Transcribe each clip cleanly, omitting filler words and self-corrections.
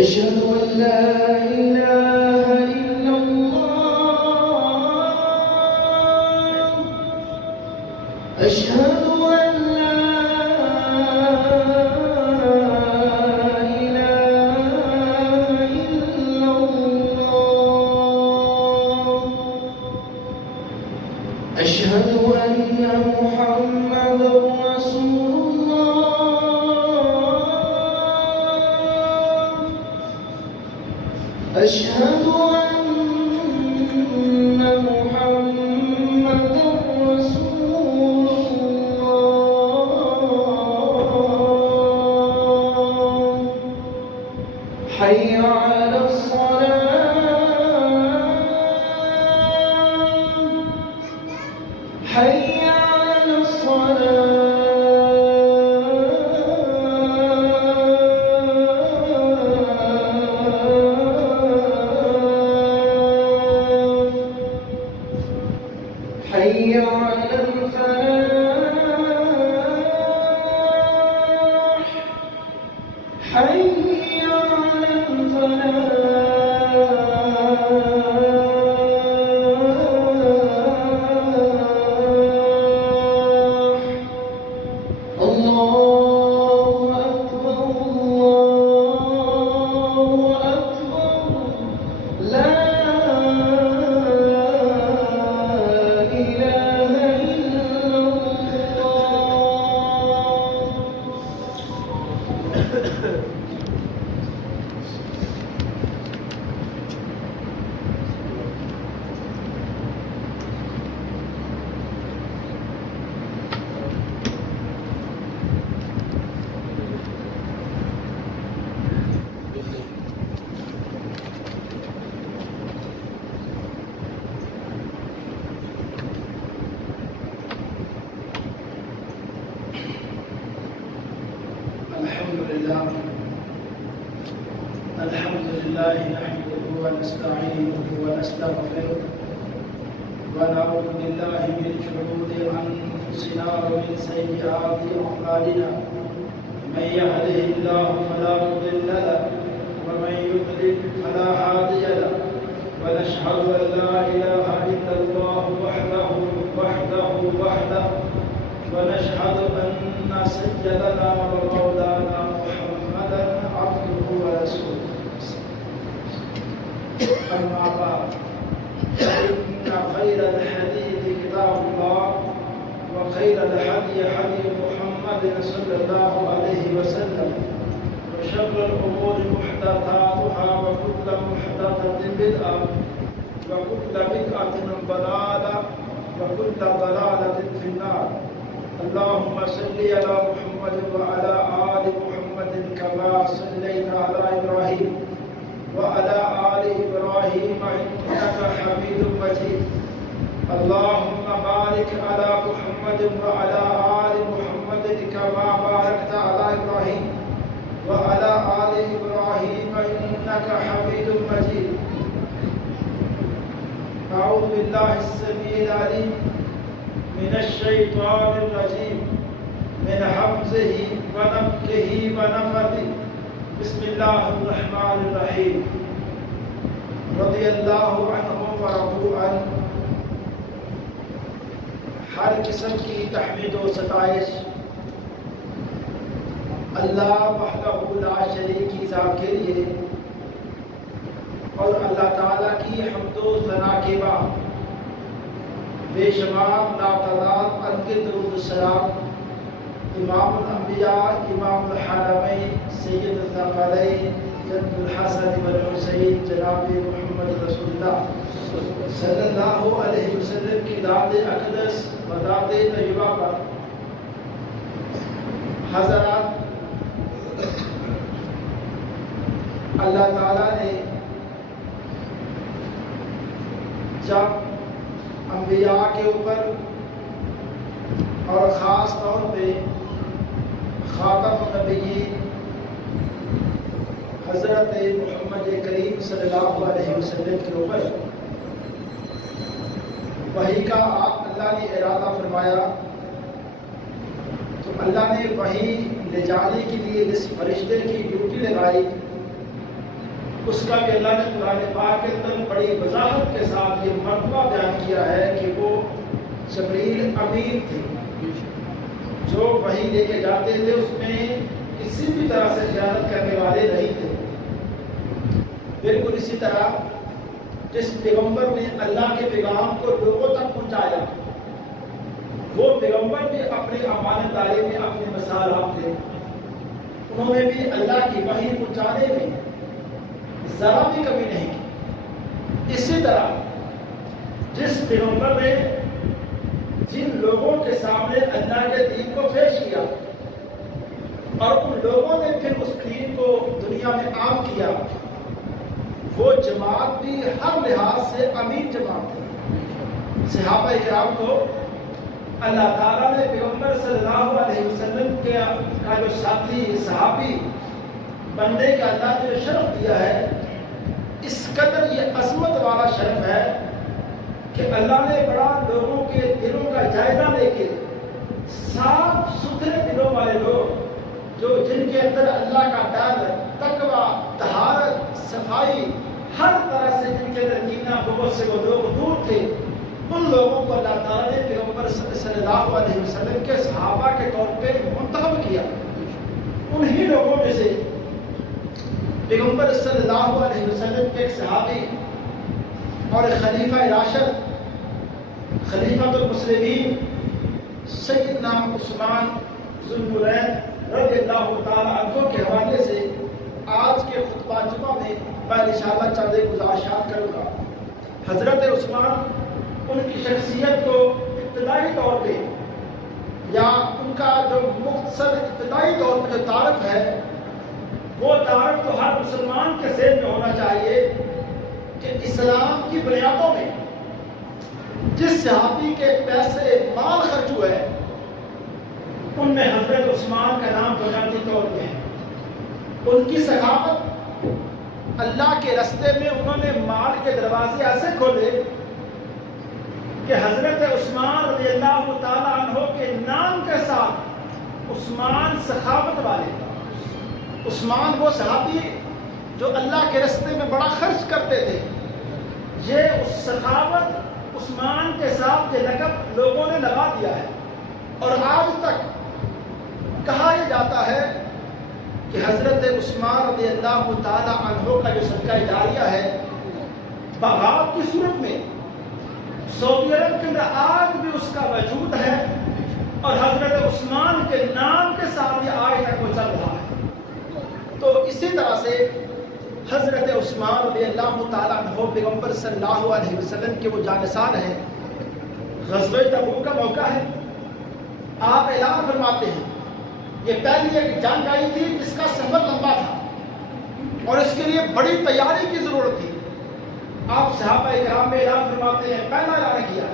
أشهد أن لا إله إلا الله أشهد أن لا إله إلا الله أشهد أن محمدا رسول الله أشهد أن محمدا رسول الله حي على الصلاة حي على الصلاة حي على الفلاح حي على الفلاح الله أكبر الله أكبر لا الحمد لله نحمده ونستعينه ونستغفره ونعوذ بالله من شرور أنفسنا ومن سيئات أعمالنا من يهده الله فلا مضل له ومن يضلل فلا هادي له ونشهد أن لا إله إلا الله وحده ونشهد أن سيدنا ومولانا محمدا عبده ورسوله أما بعد فإن خير الحديث كتاب الله وخير الهدي هدي محمد صلى الله عليه وسلم وشر الأمور محدثاتها وكل محدثة بدعة وكل بدعة ضلالة وكل ضلالة في النار اللهم صل على محمد وعلى آل محمد كما صليت على إبراهيم وعلى آل إبراهيم إنك حميد مجيد اللهم بارك على محمد وعلى آل محمد كما باركت على إبراهيم وعلى آل إبراهيم إنك حميد مجيد أعوذ بالله السميع العليم من الشيطان الرجيم من همزه ونفخه ونفثه بسم الله الرحمن الرحيم رضي الله عنهم ورضوا عنه ہر قسم کی تحمید و ستائش اللہ وحدہ لا شریک کی ذات کے لیے اور اللہ تعالیٰ کی حمد و ثنا کے بعد بے شمار لاتعداد انکے درود السلام امام الانبیاء امام الحرمین سید الثقلین جد الحسن والحسین جناب محمد رسول اللہ صلی اللہ علیہ وسلم کی ذات اقدس و ذات طیبہ پر حضرات اللہ تعالیٰ نے جب انبیاء کے اوپر اور خاص طور پہ خاتم النبیین حضرت محمد کریم صلی اللہ علیہ وسلم کے اوپر وحی کا اللہ نے ارادہ فرمایا، تو اللہ نے وحی لے جانے کے لیے جس فرشتے کی ڈیوٹی لگائی، اس کا بھی اللہ نے قرآن پاک کے اندر بڑی وضاحت کے ساتھ یہ مرتبہ بیان کیا ہے کہ وہ جبریل امین تھے، جو وحی لے کے جاتے تھے اس میں کسی بھی طرح سے خیانت کرنے والے نہیں تھے۔ بالکل اسی طرح جس پیغمبر نے اللہ کے پیغام کو لوگوں تک پہنچایا، وہ پیغمبر بھی اپنی امانت داری میں اپنے مثالات تھے، انہوں نے بھی اللہ کی وحی پہنچانے میں ذرا بھی کمی نہیں کی۔ اسی طرح جس پیغمبر نے جن لوگوں کے سامنے اللہ کے دین کو پیش کیا اور ان لوگوں نے پھر اس دین کو دنیا میں عام کیا، وہ جماعت بھی ہر لحاظ سے امین جماعت تھی۔ صحابہ کرام کو اللہ تعالیٰ نے پیغمبر صلی اللہ علیہ وسلم کا جو ساتھی صحابی بننے کا اللہ نے جو شرف دیا ہے، اس قدر یہ عظمت والا شرف ہے کہ اللہ نے بڑا لوگوں کے دلوں کا جائزہ لے کے صاف ستھرے دلوں والے لوگ، جو جن کے اندر اللہ کا ڈر، تقوی، طہارت، صفائی، ہر طرح سے جن کے اندر کینہ بغض سے وہ لوگ دور تھے، ان لوگوں کو اللہ تعالیٰ نے پیغمبر صلی اللہ علیہ وسلم کے صحابہ کے طور پہ منتخب کیا۔ انہی لوگوں میں سے پیغمبر صلی اللہ علیہ وسلم کے ایک صحابی اور ایک خلیفہ راشد، خلیفۃ المسلمین سیدنا عثمان ذو النورین رضی اللہ تعالیٰ عنہ کے حوالے سے آج کے خطبہ جمعہ میں میں انشاءاللہ چند گزارشات کروں گا۔ حضرت عثمان، ان کی شخصیت کو ابتدائی طور پہ یا ان کا جو مختصر ابتدائی طور پہ جو تعارف ہے، وہ تعارف تو ہر مسلمان کے ذہن میں ہونا چاہیے کہ اسلام کی بنیادوں میں جس صحابی کے پیسے مال خرچ ہوئے ان میں حضرت عثمان کا نام بنیادی طور پہ ہے۔ ان کی سخاوت، اللہ کے راستے میں انہوں نے مال کے دروازے ایسے کھولے کہ حضرت عثمان رضی اللہ تعالیٰ عنہ کے نام کے ساتھ عثمان سخاوت والے، عثمان وہ صحابی جو اللہ کے راستے میں بڑا خرچ کرتے تھے، یہ اس سخاوت عثمان کے ساتھ یہ لقب لوگوں نے لگا دیا ہے۔ اور آج تک کہا یہ جاتا ہے کہ حضرت عثمان رضی اللہ تعالیٰ عنہ کا جو صدقہ جاریہ ہے، باغات کی صورت میں سعودی عرب کے اندر آج بھی اس کا وجود ہے، اور حضرت عثمان کے نام کے ساتھ یہ آج تک وہ چل رہا ہے۔ تو اسی طرح سے حضرت عثمان رضی اللہ تعالیٰ عنہ پیغمبر صلی اللہ علیہ وسلم کے وہ جانثار ہیں۔ غزوہ تبوک کا موقع ہے، آپ اعلان فرماتے ہیں، یہ پہلی ایک جنگ آئی تھی جس کا سفر لمبا تھا اور اس کے لیے بڑی تیاری کی ضرورت تھی۔ آپ صحابہ کرام میں اعلان فرماتے ہیں، پہلا اعلان کیا،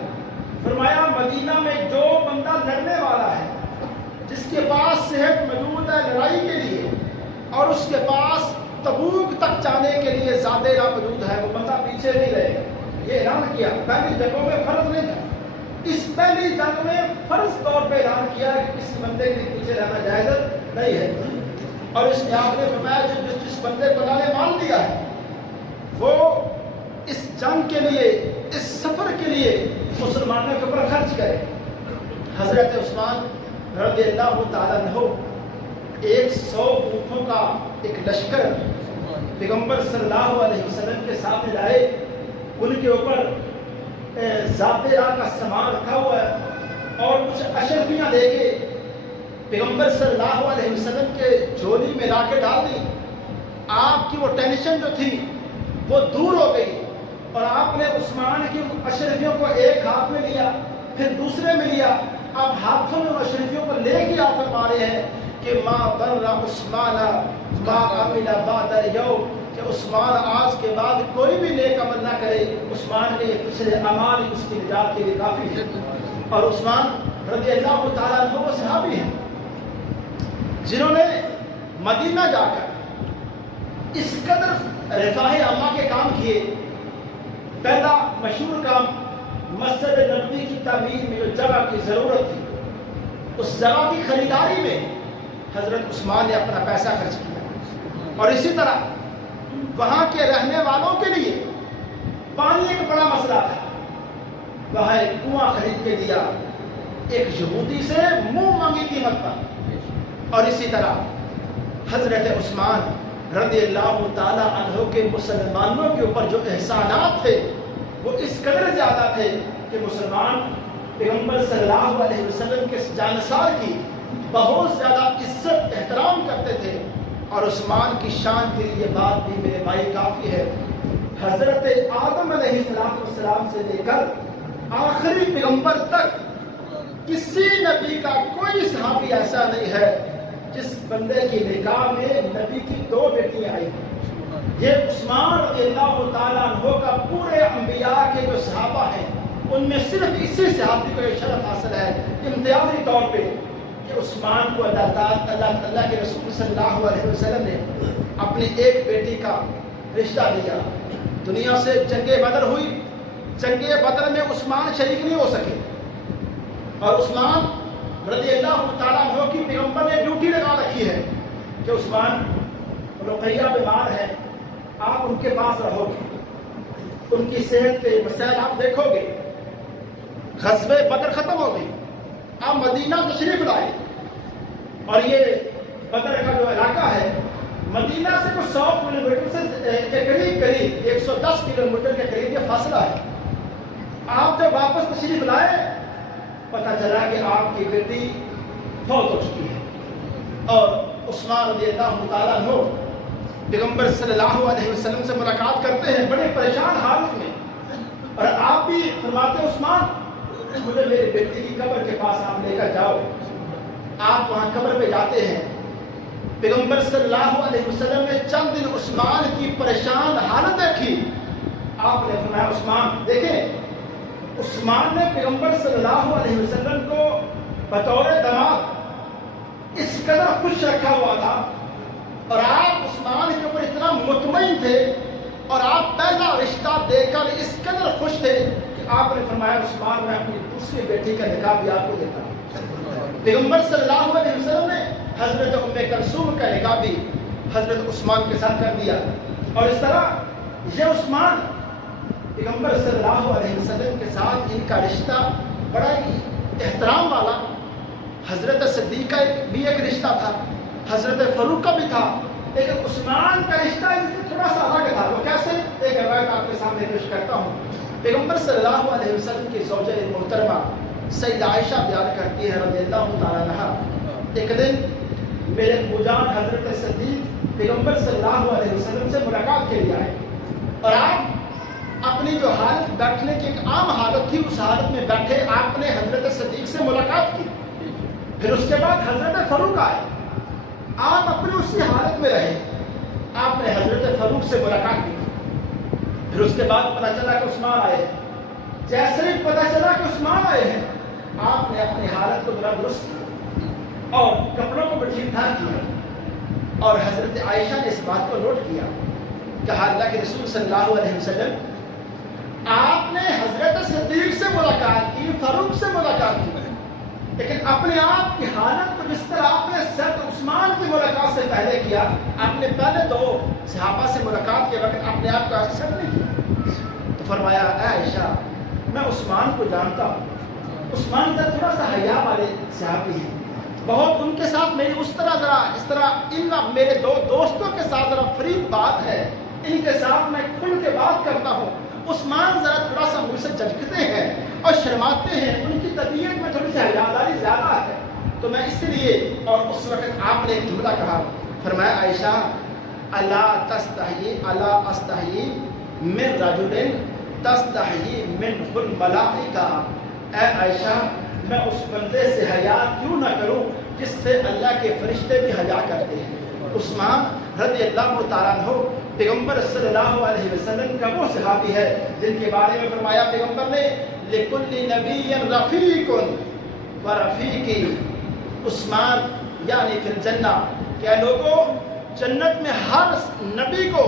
فرمایا مدینہ میں جو بندہ لڑنے والا ہے، جس کے پاس صحت موجود ہے لڑائی کے لیے اور اس کے پاس تبوک تک جانے کے لیے زیادہ راہ موجود ہے، وہ بندہ پیچھے نہیں رہے گا۔ یہ اعلان کیا، پہلی جنگوں میں فرض نہیں تھا، اس پہلی جنگ میں فرض طور پہ اعلان کیا کہ کسی بندے کے پیچھے رہنا جائز نہیں ہے۔ اور اس میں آپ نے فرمایا جس بندے کو اللہ نے مان دیا ہے وہ اس جنگ کے لیے، اس سفر کے لیے مسلمانوں کے اوپر خرچ کرے۔ حضرت عثمان رضی اللہ تعالیٰ عنہ 100 اونٹوں کا ایک لشکر پیغمبر صلی اللہ علیہ وسلم کے سامنے لائے، ان کے اوپر ذات راہ کا سامان رکھا ہوا ہے اور کچھ اشرفیاں لے کے پیغمبر صلی اللہ علیہ وسلم کے جھولی میں لا کے ڈال دی۔ آپ کی وہ ٹینشن جو تھی وہ دور ہو گئی اور آپ نے عثمان کی اشرفیوں کو ایک ہاتھ میں لیا، پھر دوسرے میں لیا، اب ہاتھوں میں اشرفیوں کو لے کے آپ فرما رہے ہیں کہ ما ضر عثمان ما عمل بعد اليوم، کہ عثمان آج کے بعد کوئی بھی نیک عمل نہ کرے، عثمان کے یہ پچھلے اعمال اس کی نجات کے لیے کافی ہے۔ اور عثمان رضی اللہ تعالیٰ عنہ وہ صحابی ہیں جنہوں نے مدینہ جا کر اس قدر رفاہ عامہ کے کام کیے۔ پہلا مشہور کام مسجد نبوی کی تعمیر میں جو جگہ کی ضرورت تھی، اس جگہ کی خریداری میں حضرت عثمان نے اپنا پیسہ خرچ کیا۔ اور اسی طرح وہاں کے رہنے والوں کے لیے پانی ایک بڑا مسئلہ تھا، وہاں ایک کنواں خرید کے دیا ایک یہودی سے منہ مانگی قیمت پر۔ اور اسی طرح حضرت عثمان رضی اللہ تعالیٰ عنہ کے مسلمانوں کے اوپر جو احسانات تھے وہ اس قدر زیادہ تھے کہ مسلمان پیغمبر صلی اللہ علیہ وسلم کے جانثار کی بہت زیادہ عزت احترام کرتے تھے۔ اور عثمان کی شان کے لیے یہ بات بھی میرے بھائی کافی ہے، حضرت آدم علیہ السلام سے لے کر آخری پیغمبر تک کسی نبی کا کوئی صحابی ایسا نہیں ہے جس بندے کی نکاح میں نبی کی 2 بیٹیاں آئی ہیں۔ یہ عثمان رضی اللہ تعالیٰ عنہ کا پورے انبیاء کے جو صحابہ ہیں ان میں صرف اسی صحابی کو یہ شرف حاصل ہے امتیازی طور پہ کہ عثمان کو اللہ تعالیٰ کے رسول صلی اللہ علیہ وسلم نے اپنی ایک بیٹی کا رشتہ دیا۔ دنیا سے جنگ بدر ہوئی، جنگ بدر میں عثمان شریک نہیں ہو سکے، اور عثمان رضی اللہ تعالیٰ عنہ کی پیغمبر نے ڈیوٹی لگا رکھی ہے کہ عثمان رقیہ بیمار ہے، آپ ان کے پاس رہو گے، ان کی صحت کے مسائل آپ دیکھو گے۔ غزوہ بدر ختم ہو گئی، آپ مدینہ تشریف لائے، اور یہ بدر کا جو علاقہ ہے مدینہ سے کچھ 100 کلومیٹر سے کے قریب 110 کلومیٹر کے قریب یہ فاصلہ ہے۔ آپ جب واپس تشریف لائے پتہ چلا کہ آپ کی بیٹی فوت ہو چکی ہے، اور عثمان رضی اللہ تعالیٰ عنہ پیغمبر صلی اللہ علیہ وسلم سے ملاقات کرتے ہیں بڑے پریشان حالت میں، اور آپ بھی فرماتے عثمان مجھے میری بیٹی کی قبر کے پاس آپ لے کر جاؤ۔ آپ وہاں قبر پہ جاتے ہیں، پیغمبر صلی اللہ علیہ وسلم نے چند دن عثمان کی پریشان حالت دیکھی، آپ نے فرمایا عثمان دیکھیں، عثمان نے پیغمبر صلی اللہ علیہ وسلم کو بطور داماد اس قدر خوش رکھا ہوا تھا، اور آپ عثمان کے اوپر اتنا مطمئن تھے، اور آپ پہلا رشتہ دے کر اس قدر خوش تھے کہ آپ نے فرمایا عثمان میں اپنی دوسری بیٹی کا نکاح بھی آپ کو دیتا ہوں۔ پیغمبر صلی اللہ علیہ وسلم نے حضرت ام کلثوم کا نکاح بھی حضرت عثمان کے ساتھ کر دیا، اور اس طرح یہ عثمان پیغمبر صلی اللہ علیہ وسلم کے ساتھ ان کا رشتہ بڑا ہی احترام والا۔ حضرت صدیق کا بھی ایک رشتہ تھا، حضرت فاروق کا بھی تھا، لیکن عثمان کا رشتہ ان سے تھوڑا سا الگ تھا۔ وہ کیسے؟ ایک روایت آپ کے سامنے پیش کرتا ہوں۔ پیغمبر صلی اللہ علیہ وسلم کی زوجہ محترمہ سیدہ عائشہ بیان کرتی ہے رضی اللہ تعالیٰ عنہا، ایک دن میرے ابو جان حضرت صدیق پیغمبر صلی اللہ علیہ وسلم سے ملاقات کے لیے آئے، اور آپ اپنی جو حالت بیٹھنے کی ایک عام حالت تھی اس حالت میں بیٹھے، آپ نے حضرت صدیق سے ملاقات کی، پھر اس کے بعد حضرت فاروق آئے، آپ اپنی اسی حالت میں رہے، آپ نے حضرت فاروق سے ملاقات کی، پھر اس کے بعد پتہ چلا کہ عثمان آئے ہیں۔ جیسے ہی پتہ چلا کہ عثمان آئے ہیں آپ نے اپنی حالت کو درست کیا اور کپڑوں کو بھی ٹھیک ٹھاک کیا، اور حضرت عائشہ نے اس بات کو نوٹ کیا کہ اللہ کے رسول صلی اللہ علیہ وسلم آپ نے حضرت صدیق سے ملاقات کی، فاروق سے ملاقات کی، لیکن اپنے آپ کی حالت کو جس طرح آپ نے سید عثمان کی ملاقات سے پہلے کیا، آپ نے پہلے 2 صحابہ سے ملاقات کے وقت اپنے آپ کا اثر نہیں کیا۔ تو فرمایا اے عائشہ میں عثمان کو جانتا ہوں، عثمان ذرا تھوڑا سا حیا والے صحابی ہیں، بہت ان کے ساتھ میری اس طرح ان میرے 2 دوستوں کے ساتھ ذرا فریب بات ہے، ان کے ساتھ میں کھل کے بات کرتا ہوں۔ عثمان ذرا تھوڑا سا مجھ سے جھجکتے ہیں اور شرماتے ہیں، ان کی طبیعت میں تھوڑی سی حیاداری زیادہ ہے، تو میں اس لیے، اور اس وقت آپ نے ایک جملہ کہا، فرمایا عائشہ الا تستحیی الا استحیی من رجل تستحیی منہ الملائکہ، اے عائشہ میں اس بندے سے حیا کیوں نہ کروں جس سے اللہ کے فرشتے بھی حیا کرتے ہیں۔ عثمان رضی اللہ تعالیٰ عنہ پیغمبر صلی اللہ علیہ وسلم کا وہ صحابی ہے جن کے بارے میں فرمایا پیغمبر نے لِكُلِّ نَبِيٍّ رَفِيقٌ وَرَفِيقِ عثمان یعنی فی الجنہ، کہ لوگوں جنت میں ہر نبی کو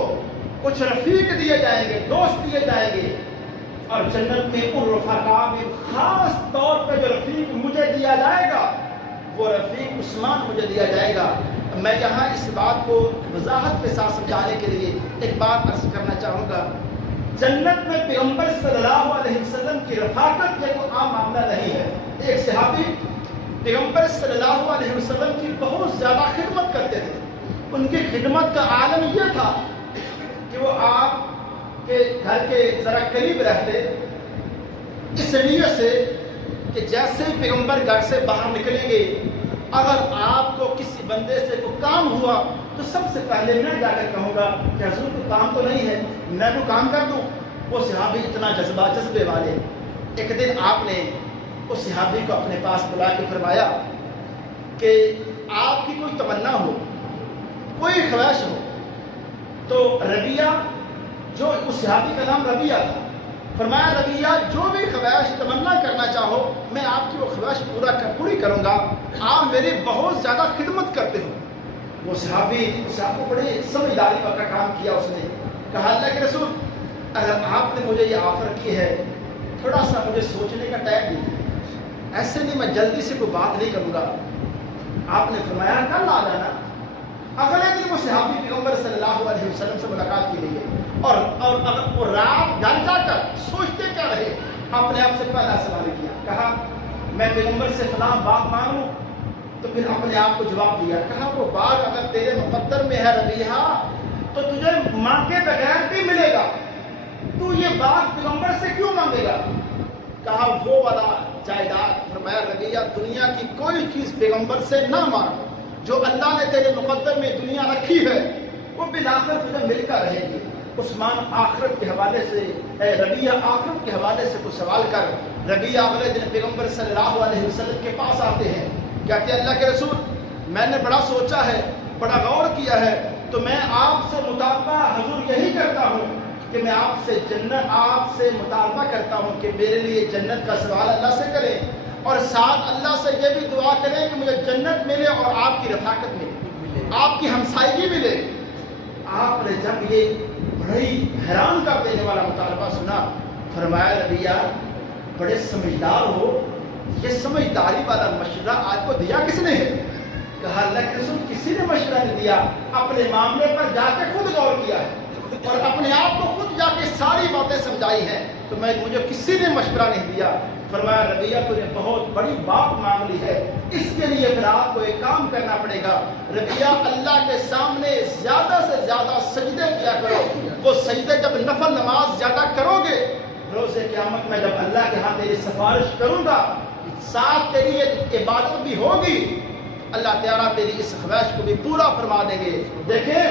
کچھ رفیق دیے جائیں گے، دوست دیے جائیں گے، اور جنت میں ان رفقاء میں خاص طور پہ جو رفیق مجھے دیا جائے گا وہ رفیق عثمان مجھے دیا جائے گا۔ میں یہاں اس بات کو وضاحت کے ساتھ سمجھانے کے لیے ایک بات عرض کرنا چاہوں گا۔ جنت میں پیغمبر صلی اللہ علیہ وسلم کی رفاقت یہ کوئی عام معاملہ نہیں ہے۔ ایک صحابی پیغمبر صلی اللہ علیہ وسلم کی بہت زیادہ خدمت کرتے تھے، ان کی خدمت کا عالم یہ تھا کہ وہ آپ کے گھر کے ذرا قریب رہتے، اس لیے سے کہ جیسے ہی پیغمبر گھر سے باہر نکلیں گے، اگر آپ کو کسی بندے سے کوئی کام ہوا تو سب سے پہلے میں جا کر کہوں گا کہ حضور کو کام تو نہیں ہے، میں تو کام کر دوں۔ وہ صحابی اتنا جذبے والے، ایک دن آپ نے اس صحابی کو اپنے پاس بلا کے فرمایا کہ آپ کی کوئی تمنا ہو، کوئی خواہش ہو تو ربیہ، جو اس صحابی کا نام ربیہ تھا، فرمایا ربیہ جو بھی خواہش تمنا کرنا چاہو میں آپ کی وہ خواہش پوری کروں گا، آپ میری بہت زیادہ خدمت کرتے ہو۔ وہ صحابی کو بڑی سمجھداری کا کام کیا، اس نے کہا اللہ کے رسول اگر آپ نے مجھے یہ آفر کی ہے تھوڑا سا مجھے سوچنے کا ٹائم دیجیے، ایسے نہیں میں جلدی سے کوئی بات نہیں کروں گا۔ آپ نے فرمایا کل آ جانا۔ اگلے دن وہ صحابی پیغمبر صلی اللہ علیہ وسلم سے ملاقات کے لیے اور وہ رات گھر جا کر سوچتے کیا رہے، اپنے آپ سے پہلا سوال کیا، کہا میں پیغمبر سے فلاں بات مانگوں، تو پھر اپنے آپ کو جواب دیا، کہا وہ بات اگر تیرے مقدر میں ہے ربیہ تو تجھے مانگے بغیر بھی ملے گا، تو یہ بات پیغمبر سے کیوں مانگے گا؟ کہا وہ والا جائیداد۔ فرمایا ربیہ دنیا کی کوئی چیز پیغمبر سے نہ مانگ، جو اللہ نے تیرے مقدر میں دنیا رکھی ہے وہ بالآخر تجھے مل کر رہے گی۔ عثمان آخرت کے حوالے سے ربیہ آخرت کے حوالے سے کوئی سوال کر، ربیہ اگلے دن پیغمبر صلی اللہ علیہ وسلم کے پاس آتے ہیں، کہتے ہیں اللہ کے رسول میں نے بڑا سوچا ہے، بڑا غور کیا ہے، تو میں آپ سے مطالبہ حضور یہی کرتا ہوں کہ میں آپ سے مطالبہ کرتا ہوں کہ میرے لیے جنت کا سوال اللہ سے کریں، اور ساتھ اللہ سے یہ بھی دعا کریں کہ مجھے جنت ملے اور آپ کی رفاقت ملے، آپ کی ہمسائیگی ملے۔ آپ نے جب یہ بڑی حیران کر دینے والا مطالبہ سنا، فرمایا ربیہ بڑے سمجھدار ہو، یہ سمجھداری والا مشورہ آپ کو دیا کس نے ہے؟ کہا اللہ کے رسول کسی نے مشورہ نہیں دیا، اپنے معاملے پر جا کے خود غور کیا ہے اور اپنے آپ کو خود جا کے ساری باتیں سمجھائی ہیں، تو مجھے کسی نے مشورہ نہیں دیا۔ فرمایا ربیہ تجھے بہت بڑی بات مانگ لی ہے، اس کے لیے پھر آپ کو ایک کام کرنا پڑے گا، ربیہ اللہ کے سامنے زیادہ سے زیادہ سجدے کیا کرو۔ وہ سجدے جب نفل نماز زیادہ کرو گے، روز قیامت میں جب اللہ کے ہاں تیری سفارش کروں گا، ساتھ تیری یہ عبادت بھی ہوگی، اللہ تعالیٰ تیری اس خواہش کو بھی پورا فرما دیں گے۔ دیکھیں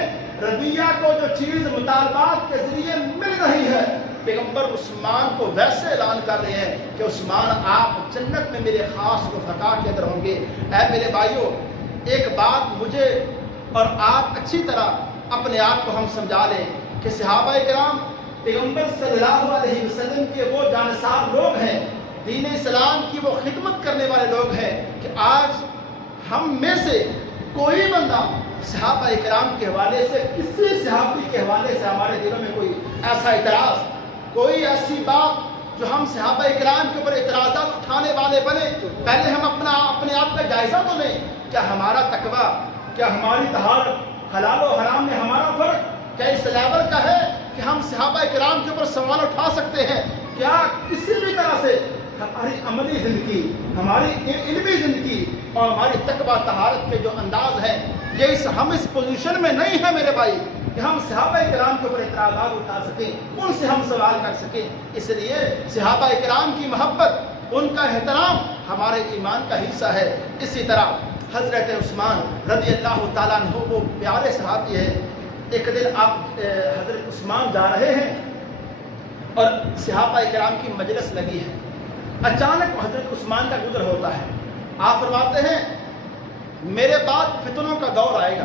ربیہ کو جو چیز مطالبات کے ذریعے مل رہی ہے، پیغمبر عثمان کو ویسے اعلان کر رہے ہیں کہ عثمان آپ جنت میں میرے خاص رفقا کے اندر ہوں گے۔ اے میرے بھائیوں، ایک بات مجھے اور آپ اچھی طرح اپنے آپ کو ہم سمجھا لیں کہ صحابہ کرام پیغمبر صلی اللہ علیہ وسلم کے وہ جانثار لوگ ہیں، دین اسلام کی وہ خدمت کرنے والے لوگ ہیں کہ آج ہم میں سے کوئی بندہ صحابہ کرام کے حوالے سے، کسی صحابی کے حوالے سے ہمارے دلوں میں کوئی ایسا اعتراض، کوئی ایسی بات جو ہم صحابہ کرام کے اوپر اعتراضات اٹھانے والے بنے، پہلے ہم اپنے آپ کا جائزہ تو لیں، کیا ہمارا تقویٰ، کیا ہماری طہارت، حلال و حرام میں ہمارا فرق کیا اس لیول کا ہے کہ ہم صحابہ کرام کے اوپر سوال اٹھا سکتے ہیں؟ کیا کسی بھی طرح سے ہماری عملی زندگی، ہماری علمی زندگی اور ہماری تقویٰ طہارت کے جو انداز ہیں، ہم اس پوزیشن میں نہیں ہیں میرے بھائی کہ ہم صحابہ کرام کے اوپر اعتراضات اٹھا سکیں، ان سے ہم سوال کر سکیں۔ اس لیے صحابہ کرام کی محبت، ان کا احترام ہمارے ایمان کا حصہ ہے۔ اسی طرح حضرت عثمان رضی اللہ تعالیٰ عنہ وہ پیارے صحابی ہیں۔ ایک دن آپ حضرت عثمان جا رہے ہیں اور صحابہ کرام کی مجلس لگی ہے، اچانک حضرت عثمان کا گزر ہوتا ہے۔ آپ فرماتے ہیں میرے بعد فتنوں کا دور آئے گا،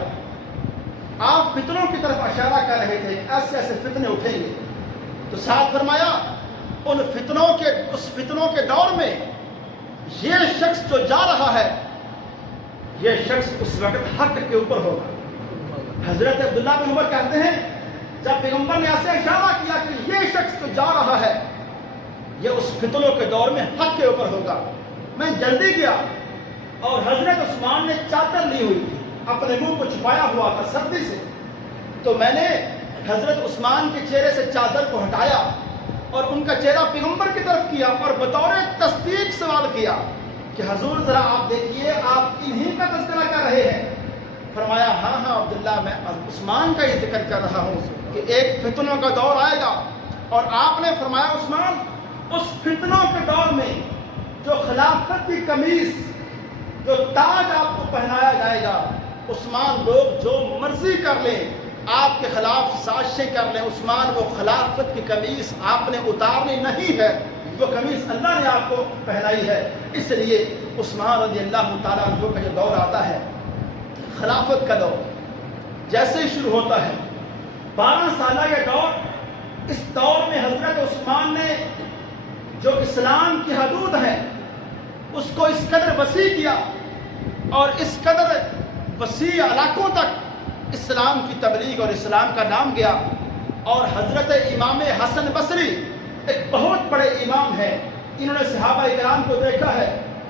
آپ فتنوں کی طرف اشارہ کر رہے تھے کہ ایسے ایسے فتنے اٹھیں گے. تو ساتھ فرمایا اس فتنوں کے دور میں یہ شخص جو جا رہا ہے یہ شخص اس وقت حق کے اوپر ہوگا. حضرت عبداللہ بن عمر کہتے ہیں جب پیغمبر نے ایسے اشارہ کیا کہ یہ شخص جو جا رہا ہے یہ اس فتنوں کے دور میں حق کے اوپر ہوگا, میں جلدی گیا اور حضرت عثمان نے چادر لی ہوئی تھی, اپنے منہ کو چھپایا ہوا تھا سردی سے. تو میں نے حضرت عثمان کے چہرے سے چادر کو ہٹایا اور ان کا چہرہ پیغمبر کی طرف کیا اور بطور تصدیق سوال کیا کہ حضور ذرا آپ دیکھیے آپ انہی کا تذکرہ کر رہے ہیں. فرمایا ہاں عبداللہ میں عثمان کا ہی ذکر کر رہا ہوں کہ ایک فتنوں کا دور آئے گا. اور آپ نے فرمایا عثمان اس فتنوں کے دور میں جو خلافت کی قمیص جو تاج آپ کو پہنایا جائے گا, عثمان لوگ جو مرضی کر لیں آپ کے خلاف سازشیں کر لیں, عثمان وہ خلافت کی قمیص آپ نے اتارنی نہیں ہے, وہ قمیص اللہ نے آپ کو پہنائی ہے. اس لیے عثمان رضی اللہ تعالیٰ عنہ کا جو دور آتا ہے خلافت کا دور جیسے ہی شروع ہوتا ہے 12 سالہ یہ دور, اس دور میں حضرت عثمان نے جو اسلام کی حدود ہیں اس کو اس قدر وسیع کیا اور اس قدر وسیع علاقوں تک اسلام کی تبلیغ اور اسلام کا نام گیا. اور حضرت امام حسن بصری ایک بہت بڑے امام ہیں, انہوں نے صحابہ کرام کو دیکھا ہے.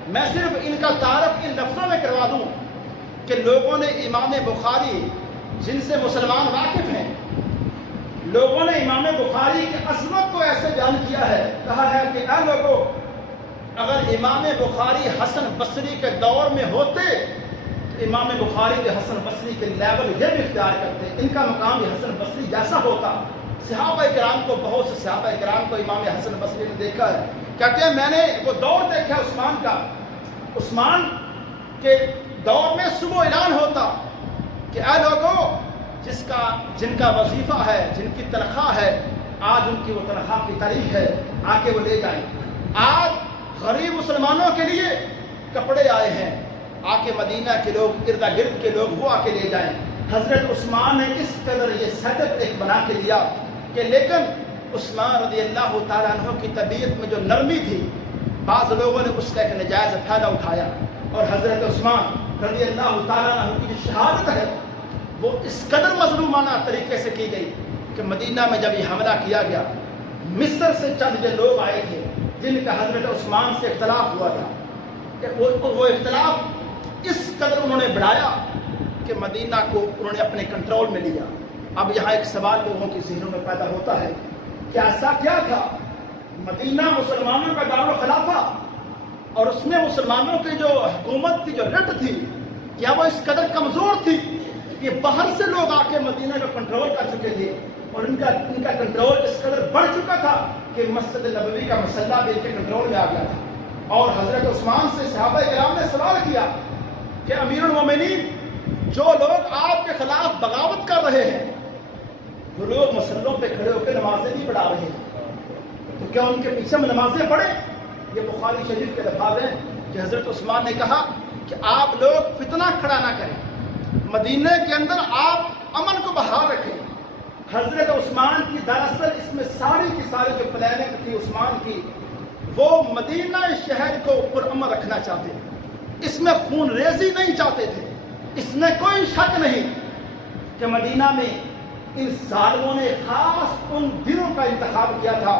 میں صرف ان کا تعارف ان لفظوں میں کروا دوں کہ لوگوں نے امام بخاری جن سے مسلمان واقف ہیں, لوگوں نے امام بخاری کی عظمت کو ایسے بیان کیا ہے, کہا ہے کہ اے لوگوں اگر امام بخاری حسن بصری کے دور میں ہوتے تو امام بخاری کے حسن بصری کے لیول یہ بھی اختیار کرتے, ان کا مقام بھی حسن بصری جیسا ہوتا. صحابہ کرام کو بہت سے صحابہ کرام کو امام حسن بصری نے دیکھا ہے, کہتے ہیں میں نے وہ دور دیکھا عثمان کا. عثمان کے دور میں صبح اعلان ہوتا کہ اے لوگوں جن کا وظیفہ ہے, جن کی تنخواہ ہے, آج ان کی وہ تنخواہ کی تاریخ ہے, آ کے وہ لے جائیں. آج غریب مسلمانوں کے لیے کپڑے آئے ہیں, آ کے مدینہ کے لوگ ارد گرد کے لوگ وہ آ کے لے جائیں. حضرت عثمان نے اس قدر یہ سیٹ اپ ایک بنا کے لیا کہ لیکن عثمان رضی اللہ تعالیٰ عنہ کی طبیعت میں جو نرمی تھی بعض لوگوں نے اس کا ایک نجائز فائدہ اٹھایا اور حضرت عثمان رضی اللہ تعالیٰ عنہ کی جو شہادت ہے وہ اس قدر مظلومانہ طریقے سے کی گئی کہ مدینہ میں جب یہ حملہ کیا گیا, مصر سے چند جو لوگ آئے تھے جن کا حضرت عثمان سے اختلاف ہوا تھا, وہ اختلاف اس قدر انہوں نے بڑھایا کہ مدینہ کو انہوں نے اپنے کنٹرول میں لیا. اب یہاں ایک سوال لوگوں کے ذہنوں میں پیدا ہوتا ہے کہ ایسا کیا تھا, مدینہ مسلمانوں کا دارالخلافہ اور اس میں مسلمانوں کی جو حکومت کی جو رٹ تھی کیا وہ اس قدر کمزور تھی کہ باہر سے لوگ آ کے مدینہ کو کنٹرول کر چکے تھے اور ان کا کنٹرول اس قدر بڑھ چکا تھا کہ مسجد نبوی کا مسلح بھی ان کے کنٹرول میں آ گیا تھا. اور حضرت عثمان سے صحابہ کرام نے سوال کیا کہ امیر المومنین جو لوگ آپ کے خلاف بغاوت کر رہے ہیں وہ لوگ مسلوں پہ کھڑے ہو کے نمازیں نہیں پڑھا رہے ہیں, تو کیا ان کے پیچھے میں نمازیں پڑھیں؟ یہ بخاری شریف کے الفاظ ہیں کہ حضرت عثمان نے کہا کہ آپ لوگ فتنہ کھڑا نہ کریں, مدینہ کے اندر آپ امن کو بحال رکھیں. حضرت عثمان کی دراصل اس میں ساری کی ساری جو پلاننگ تھی عثمان کی, وہ مدینہ شہر کو پرامن رکھنا چاہتے تھے, اس میں خون ریزی نہیں چاہتے تھے. اس میں کوئی شک نہیں کہ مدینہ میں ان ظالموں نے خاص ان دنوں کا انتخاب کیا تھا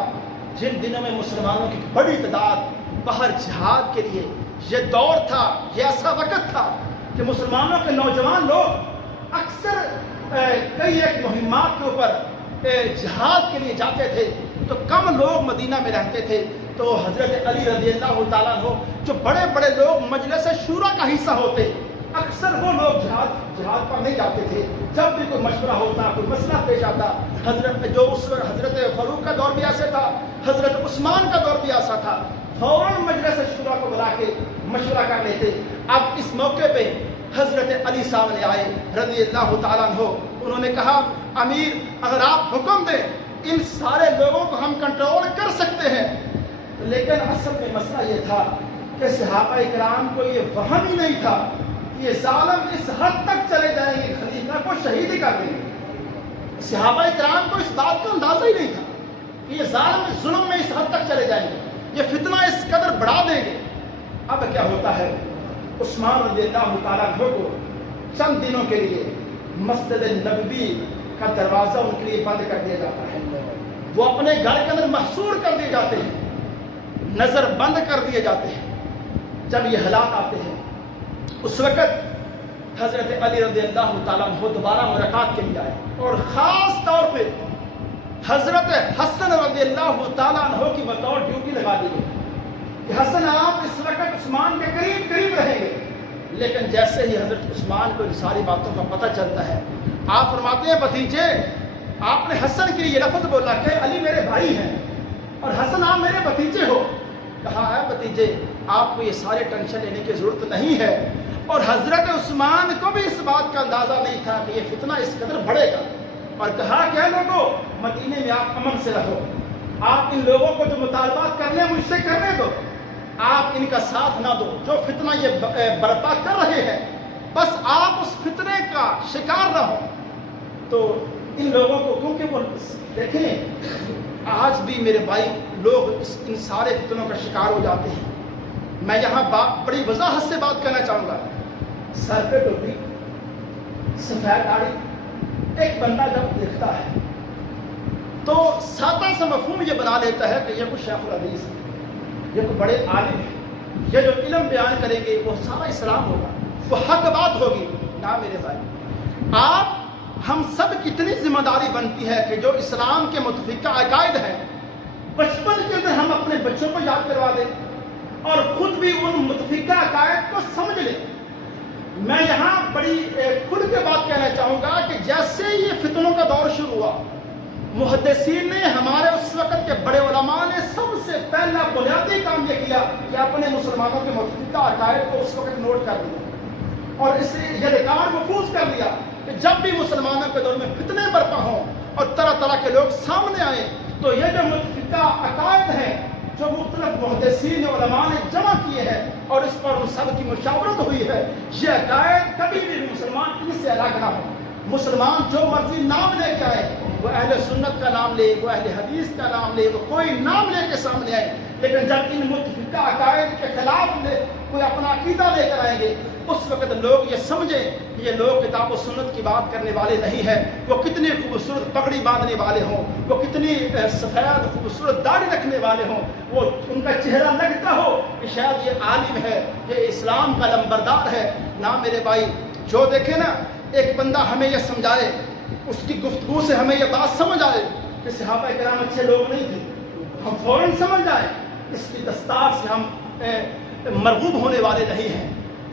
جن دنوں میں مسلمانوں کی بڑی تعداد باہر جہاد کے لیے, یہ دور تھا, یہ ایسا وقت تھا کہ مسلمانوں کے نوجوان لوگ اکثر کئی ایک مہمات کے اوپر جہاد کے لیے جاتے تھے تو کم لوگ مدینہ میں رہتے تھے. تو حضرت علی رضی اللہ تعالیٰ عنہ جو بڑے بڑے لوگ مجلس شورا کا حصہ ہوتے, اکثر وہ لوگ جہاد پر نہیں جاتے تھے. جب بھی کوئی مشورہ ہوتا, کوئی مسئلہ پیش آتا, حضرت فاروق کا دور بھی ایسے تھا, حضرت عثمان کا دور بھی ایسا تھا, فوراً مجلس شورا کو بلا کے مشورہ کر لیتے. اب اس موقع پہ حضرت علی صاحب نے آئے رضی اللہ تعالیٰ عنہ, انہوں نے کہا امیر اگر آپ حکم دیں ان سارے لوگوں کو ہم کنٹرول کر سکتے ہیں, لیکن اصل میں مسئلہ یہ تھا کہ صحابہ کرام کو یہ وہم ہی نہیں تھا یہ ظالم اس حد تک چلے جائیں گے خلیفہ کو شہید ہی کر دیں گے۔ صحابہ کرام کو اس بات کا اندازہ ہی نہیں تھا کہ یہ ظالم اس ظلم میں اس حد تک چلے جائیں گے، یہ فتنہ اس قدر بڑھا دیں گے۔ اب کیا ہوتا ہے، عثمان رضی اللہ تعالیٰ عنہ کو چند دنوں کے لیے مسجد نبوی کا دروازہ ان کے لیے بند کر دیا جاتا ہے، وہ اپنے گھر کے اندر محصور کر دیے جاتے ہیں، نظر بند کر دیے جاتے ہیں۔ جب یہ حالات آتے ہیں اس وقت حضرت علی رضی اللہ تعالیٰ عنہ دوبارہ ملاقات کے لیے آئے، اور خاص طور پہ حضرت حسن رضی اللہ تعالیٰ عنہ کی بطور ڈیوٹی لگا دی گئی کہ حسن آپ اس وقت عثمان کے قریب قریب رہیں گے۔ لیکن جیسے ہی حضرت عثمان کو ان ساری باتوں کا پتہ چلتا ہے، آپ فرماتے ہیں بھتیجے آپ نے حسن کے لیے یہ لفظ بولا کہ علی میرے بھائی ہیں اور حسن آپ میرے بھتیجے ہو۔ کہا ہے بھتیجے آپ کو یہ سارے ٹینشن لینے کی ضرورت نہیں ہے، اور حضرت عثمان کو بھی اس بات کا اندازہ نہیں تھا کہ یہ فتنہ اس قدر بڑھے گا، اور کہا کہ اے لوگوں مدینے میں آپ امن سے رہو، آپ ان لوگوں کو جو مطالبات کرنے ہیں مجھ سے کرنے دو، آپ ان کا ساتھ نہ دو، جو فتنہ یہ برپا کر رہے ہیں بس آپ اس فتنے کا شکار نہ ہو۔ تو ان لوگوں کو کیونکہ وہ دیکھیں آج بھی میرے بھائی لوگ ان سارے فتنوں کا شکار ہو جاتے ہیں۔ میں یہاں بڑی وضاحت سے بات کرنا چاہوں گا، سر پہ ٹوپی، سفید داڑھی، ایک بندہ جب دیکھتا ہے تو سادہ سا مفہوم یہ بنا لیتا ہے کہ یہ کوئی شیخ الحدیث ہے، یہ کوئی بڑے عالم ہے، یہ جو علم بیان کریں گے وہ سارا اسلام ہوگا، وہ حق بات ہوگی۔ نہ میرے بھائی، آپ ہم سب کی اتنی ذمہ داری بنتی ہے کہ جو اسلام کے متفقہ عقائد ہیں بچپن کے اندر ہم اپنے بچوں کو یاد کروا دیں اور خود بھی ان متفقہ عقائد کو سمجھ لیں۔ میں یہاں بڑی کھل کے بات کہنا چاہوں گا کہ جیسے یہ فتنوں کا دور شروع ہوا، محدثین نے، ہمارے اس وقت کے بڑے علماء نے سب سے پہلا بنیادی کام یہ کیا کہ اپنے مسلمانوں کے متفقہ عقائد کو اس وقت نوٹ کر لیا اور اس سے یہ ریکارڈ محفوظ کر لیا کہ جب بھی مسلمانوں کے دور میں فتنے برپا ہوں اور طرح طرح کے لوگ سامنے آئیں تو یہ جو متفقہ عقائد ہیں جو مختلف محدثین علماء نے جمع کیے ہیں اور اس پر ان سب کی مشاورت ہوئی ہے، یہ عقائد کبھی بھی مسلمان ان سے الگ نہ ہو۔ مسلمان جو مرضی نام لے کے آئے، وہ اہل سنت کا نام لے، وہ اہل حدیث کا نام لے، وہ کوئی نام لے کے سامنے آئے، لیکن جب ان متفقہ عقائد کے خلاف کوئی اپنا عقیدہ لے کر آئیں گے اس وقت لوگ یہ سمجھیں کہ یہ لوگ کتاب و سنت کی بات کرنے والے نہیں ہیں، وہ کتنی خوبصورت پگڑی باندھنے والے ہوں، وہ کتنی سفید خوبصورت داڑھی رکھنے والے ہوں، وہ ان کا چہرہ لگتا ہو کہ شاید یہ عالم ہے، یہ اسلام کا لمبردار ہے۔ نہ میرے بھائی، جو دیکھے نا ایک بندہ ہمیں یہ سمجھائے، اس کی گفتگو سے ہمیں یہ بات سمجھ آئے کہ صحابہ کرام اچھے لوگ نہیں تھے، ہم فوراً سمجھ جائیں اس کی دستار سے ہم مرغوب ہونے والے نہیں ہیں۔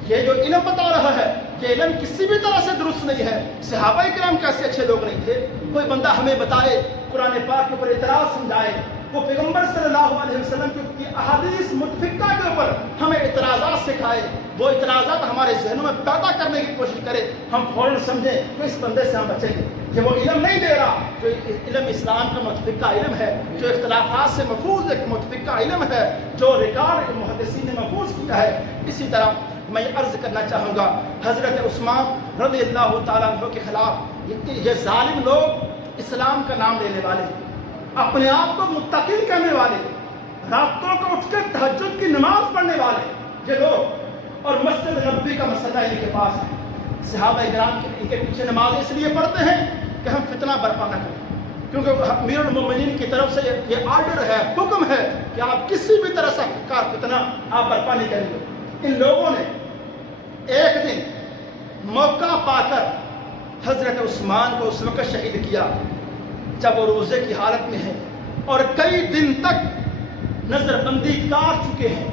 یہ جو علم بتا رہا ہے یہ علم کسی بھی طرح سے درست نہیں ہے۔ صحابہ کرام کیسے اچھے لوگ نہیں تھے؟ کوئی بندہ ہمیں بتائے، قرآن پاک کے اوپر اعتراض سمجھائے، وہ پیغمبر صلی اللہ علیہ وسلم کی احادیث متفقہ کے اوپر ہمیں اعتراضات سکھائے، وہ اعتراضات ہمارے ذہنوں میں پیدا کرنے کی کوشش کرے، ہم فوراً سمجھیں کہ اس بندے سے ہم بچیں گے کہ وہ علم نہیں دے رہا، جو علم اسلام کا متفقہ علم ہے، جو اختلافات سے محفوظ ایک متفقہ علم ہے، جو ریکارڈ محدثین نے محفوظ کیا ہے۔ اسی طرح میں یہ عرض کرنا چاہوں گا، حضرت عثمان رضی اللہ تعالیٰ عنہ کے خلاف یہ ظالم لوگ، اسلام کا نام لینے والے، اپنے آپ کو متقی کہنے والے، راتوں کو اٹھ کر تہجد کی نماز پڑھنے والے یہ لوگ، اور مسجد نبوی کا مسئلہ ان کے پاس ہے۔ صحابہ کرام ان کے پیچھے نماز اس لیے پڑھتے ہیں کہ ہم فتنہ برپا نہ کریں، کیونکہ امیر المومنین کی طرف سے یہ آرڈر ہے، حکم ہے کہ آپ کسی بھی طرح سے فتنہ آپ برپا نہیں کریں گے۔ ان لوگوں نے ایک دن موقع پا کر حضرت عثمان کو اس وقت شہید کیا جب وہ روزے کی حالت میں ہیں اور کئی دن تک نظر بندی کاٹ چکے ہیں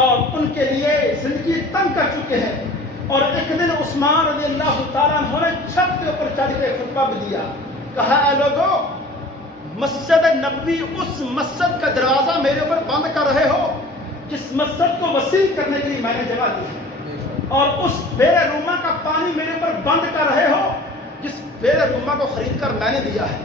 اور ان کے لیے زندگی تنگ کر چکے ہیں، اور ایک دن عثمان رضی اللہ تعالیٰ عنہ نے چھت کے اوپر چڑھ کے خطبہ بھی دیا، کہا اے لوگوں، مسجد نبوی اس مسجد کا دروازہ میرے اوپر بند کر رہے ہو جس مسجد کو وسیع کرنے کے لیے میں نے جگہ دی ہے، اور اس بیر روما کا پانی میرے اوپر بند کر رہے ہو جس بیر روما کو خرید کر میں نے دیا ہے،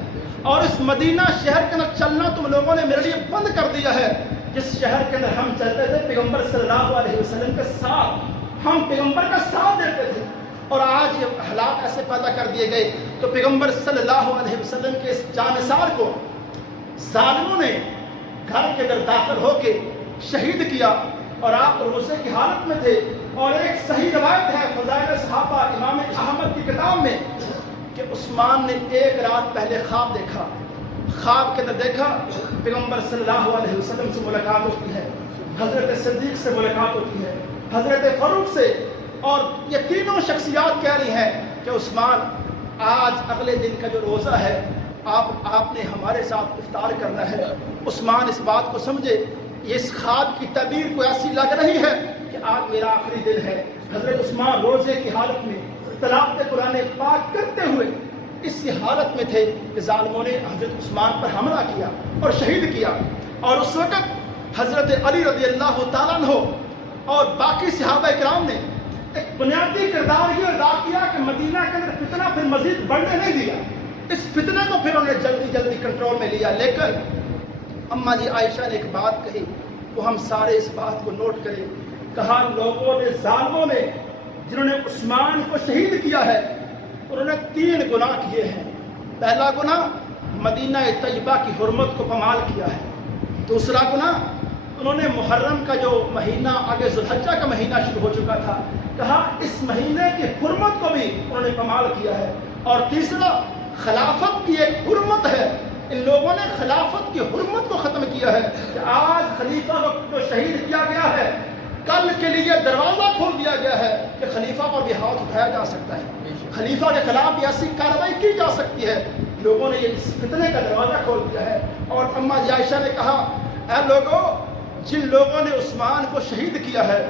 اور اس مدینہ شہر کے اندر چلنا تم لوگوں نے میرے لیے بند کر دیا ہے جس شہر کے اندر ہم چلتے تھے پیغمبر صلی اللہ علیہ وسلم کے ساتھ۔ ہم پیغمبر کا ساتھ دیتے تھے، اور آج یہ حالات ایسے پیدا کر دیے گئے تو پیغمبر صلی اللہ علیہ وسلم کے اس جانثار کو ظالموں نے گھر کے اندر داخل ہو کے شہید کیا، اور آپ روزے کی حالت میں تھے۔ اور ایک صحیح روایت ہے فضائل صحابہ امام احمد کی کتاب میں کہ عثمان نے ایک رات پہلے خواب دیکھا، خواب کے اندر دیکھا پیغمبر صلی اللہ علیہ وسلم سے ملاقات ہوتی ہے، حضرت صدیق سے ملاقات ہوتی ہے، حضرت فاروق سے، اور یہ تینوں شخصیات کہہ رہی ہیں کہ عثمان آج اگلے دن کا جو روزہ ہے آپ نے ہمارے ساتھ افطار کرنا ہے۔ عثمان اس بات کو سمجھے، یہ اس خواب کی تعبیر کو ایسی لگ رہی ہے کہ آج میرا آخری دن ہے۔ حضرت عثمان روزے کی حالت میں تلاوت قرآن پاک کرتے ہوئے اسی حالت میں تھے کہ ظالموں نے حضرت عثمان پر حملہ کیا اور شہید کیا، اور اس وقت حضرت علی رضی اللہ تعالیٰ عنہ اور باقی صحابہ کرام نے ایک بنیادی کردار یہ ادا کیا کہ مدینہ کے اندر فتنہ پھر مزید بڑھنے نہیں دیا، اس فتنے کو پھر انہوں نے جلدی کنٹرول میں لیا۔ لیکن اماں جی عائشہ نے ایک بات کہی، وہ ہم سارے اس بات کو نوٹ کریں، کہا لوگوں نے، ظالموں نے جنہوں نے عثمان کو شہید کیا ہے انہوں نے 3 گناہ کیے ہیں۔ پہلا گناہ مدینہ طیبہ کی حرمت کو پامال کیا ہے، دوسرا گناہ انہوں نے محرم کا جو مہینہ آگے ذوالحجہ کا مہینہ شروع ہو چکا تھا، کہا اس مہینے کی حرمت کو بھی انہوں نے پامال کیا ہے، اور تیسرا خلافت کی ایک حرمت ہے، ان لوگوں نے خلافت کی حرمت کو ختم کیا ہے کہ آج خلیفہ کو جو شہید کیا گیا ہے کل کے لیے دروازہ کھول دیا گیا ہے کہ خلیفہ پر بھی ہاتھ اٹھایا جا سکتا ہے، خلیفہ کے خلاف بھی ایسی کارروائی کی جا سکتی ہے۔ لوگوں نے یہ فتنے کا دروازہ کھول دیا ہے۔ اور اماں جی عائشہ نے کہا اے لوگوں، جن لوگوں نے عثمان کو شہید کیا ہے،